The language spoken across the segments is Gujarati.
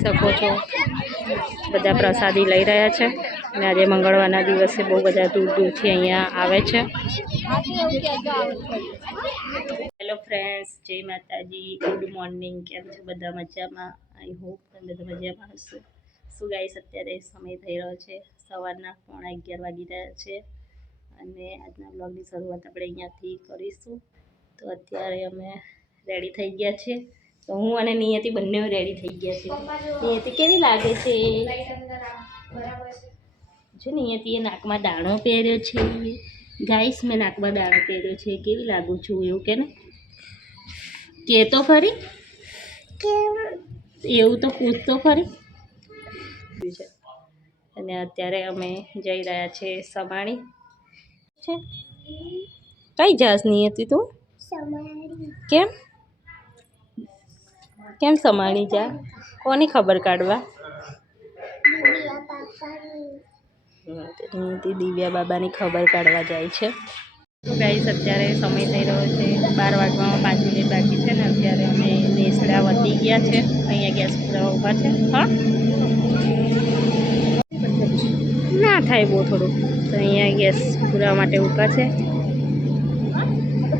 શકો છો બધા પ્રસાદી લઈ રહ્યા છે અને આજે મંગળવારના દિવસે બહુ બધા દૂર દૂરથી અહીંયા આવે છે। હેલો ફ્રેન્ડ્સ, જય માતાજી, ગુડ મોર્નિંગ। કેમ છો બધા? મજામાં? આઈ હોપ તમે તો મજામાં હશો। શું ગાઈસ, અત્યારે સમય થઈ રહ્યો છે સવારના 11:15 વાગી રહ્યા છે અને આજના બ્લોગની શરૂઆત આપણે અહીંયાથી કરીશું। તો અત્યારે અમે રેડી થઈ ગયા છે। તો હું અને નિયતિ બંને રેડી થઈ ગયા છે। નિયતિ કેવી લાગે છે? જો નિયતિએ નાકમાં દાણો પહેર્યો છે ગાઈસ, મેં નાકમાં દાણો પહેર્યો છે। કેવી લાગુ છું એવું કે ને? કે તો ખરી, એવું તો પૂછ તો ખરી। અને અત્યારે અમે જઈ રહ્યા છે સમાણી છે। કઈ જાસ નિયતિ તું? કેમ કેમ સમાણી જા? કોની ખબર કાઢવા? નિયતિ દિવ્યા બાબાની ખબર કાઢવા જાય છે। તો ગાઈસ, અત્યારે સમય થઈ રહ્યો છે 12 વાગવામાં 5 મિનિટ બાકી છે ને અત્યારે અમે નેસડા વધી ગયા છે। અહીંયા ગેસ પૂરા ઊભા છે। હા, ના થાય બહુ થોડું, તો અહીંયા ગેસ પૂરા માટે ઊભા છે।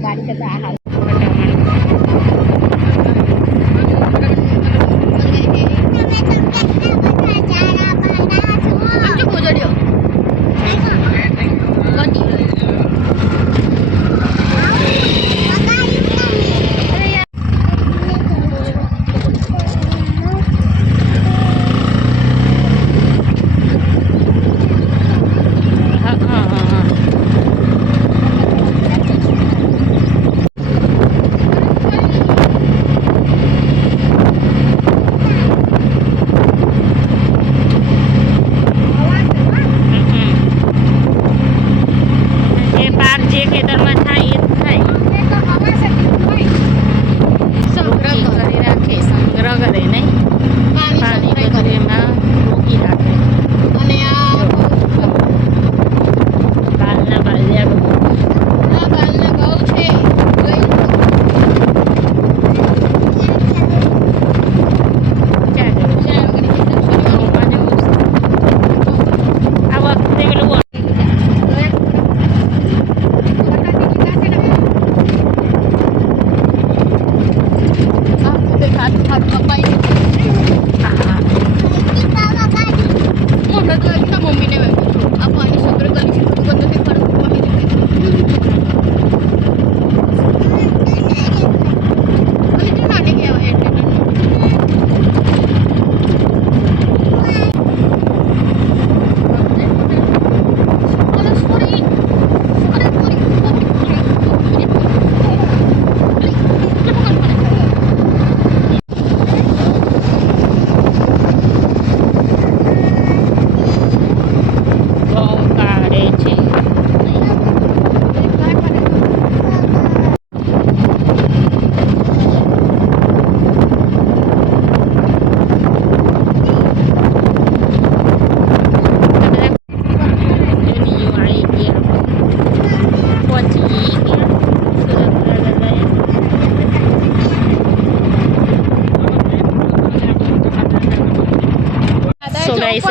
ગાડી કરતા આ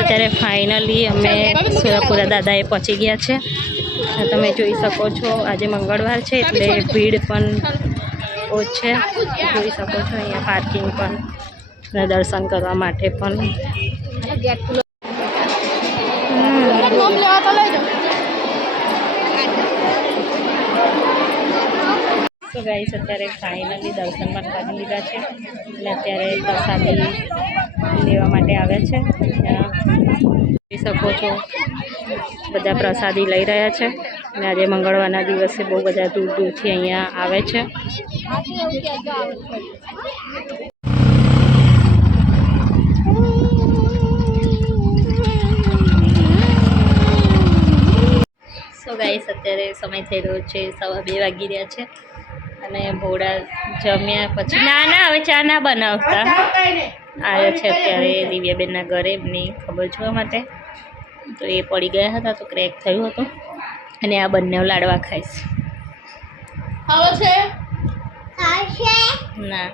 અત્યારે ફાઇનલી અમે સુરાપુરા દાદાએ પહોંચી ગયા છે। તમે જોઈ શકો છો આજે મંગળવાર છે એટલે ભીડ પણ ઓછી છે। જોઈ શકો છો અહીંયા પાર્કિંગ પણ અને દર્શન કરવા માટે પણ। તો ગાઈસ, અત્યારે ફાઇનલી દર્શન પણ કરી લીધા છે એટલે અત્યારે પ્રસાદી લેવા માટે આવ્યા છે। જોઈ શકો છો બધા પ્રસાદી લઈ રહ્યા છે અને આજે મંગળવારના દિવસે બહુ બધા દૂર દૂરથી અહીંયા આવે છે। સો ગાઈસ, અત્યારે સમય થઈ રહ્યો છે 2:15 વાગી રહ્યા છે અને ભોળા જમ્યા પછી ના હવે ચા ના બનાવતા આવ્યા છે અત્યારે દિવ્યાબેનના ઘરે એમની ખબર જોવા માટે। તો એ પડી ગયા હતા તો ક્રેક થયું હતું અને આ બંને લાડવા ખાઈશ। ના